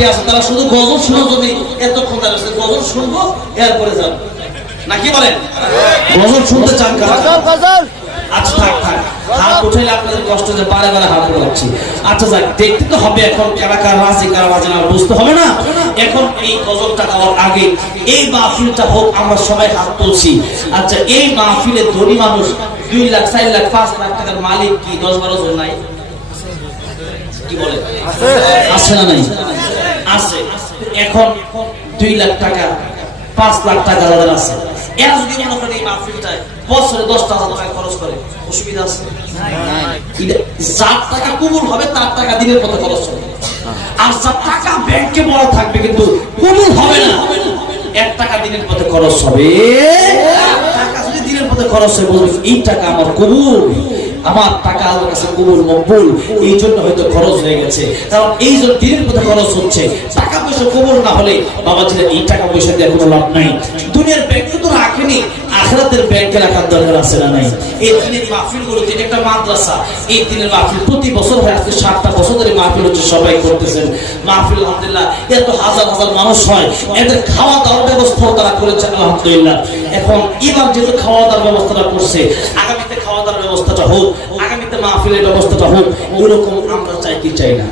অনেকে আছে তারা শুধু গজল শোনার জন্য এতক্ষণ দাঁড়িয়ে গজল শুনবো এরপরে যাবো নাকি বলেন? গজল শুনতে চান কারা? আচ্ছা থাক থাক, হাত উঠাইলে আপনাদের কষ্ট যে বারে বারে হাত উঠাচ্ছি। আচ্ছা যাক, দেখতে তো হবে এখন কারা কারা রাজি কারা রাজি না, বুঝতে হবে না? এখন এই গজলটা গাওয়ার আগে এই মাহফিলটা হোক, আমরা সবাই হাত তুলছি। আচ্ছা, এই মাহফিলে ধনী মানুষ 2 লাখ 4 লাখ 5 লাখ টাকার মালিক কি 10-12 জন নাই? কি বলে আছে না নাই? আছে। এখন 2 লাখ টাকা 5 লাখ টাকা যাদের আছে, এরা যদি মনে করেন এই মাহফিলটায় বছরে 10,000 টাকা খরচ করে, অসুবিধা আছে? যার টাকা কবুল হবে তার টাকা দিনের পথে খরচ হবে, আর যার টাকা ব্যাংকে বড় থাকবে কিন্তু কবুল হবে না, 1 টাকা দিনের পথে খরচ হবে। টাকা যদি দিনের পথে খরচ হয়, বলবে এই টাকা আমার কবুল, আমার টাকা আল্লাহর কাছে কবুল মকবুল, এই জন্য হয়তো খরচ হয়ে গেছে। কারণ এই জন্য দিনের পথে খরচ হচ্ছে। টাকা পয়সা কবুল না হলে বাবা ছেলে এই টাকা পয়সা দিয়ে কোনো লাভ নাই। দুনিয়ার ব্যাংকে তো রাখেনি, আখিরাতের ব্যাংকে রাখার দরকার আছে না নাই? এই দিনের মাহফিলগুলো যেটা একটা মাদ্রাসা, এই দিনের মাহফিল প্রতি বছর হয়, আজকে 7টা বছর ধরে মাহফিল হচ্ছে, সবাই করতেছেন মাহফিল। আলহামদুলিল্লাহ, এত হাজার হাজার মানুষ হয়, এদের খাওয়া দাওয়ার ব্যবস্থাও তারা করেছেন আলহামদুলিল্লাহ। এখন এবার যেহেতু খাওয়া দাওয়ার ব্যবস্থাটা করছে, আগামীতে খাওয়া দাওয়ার ব্যবস্থাটা হোক, আগামীতে মাহফিলের ব্যবস্থাটা হোক, ওরকম আমরা চাই কি চাই না?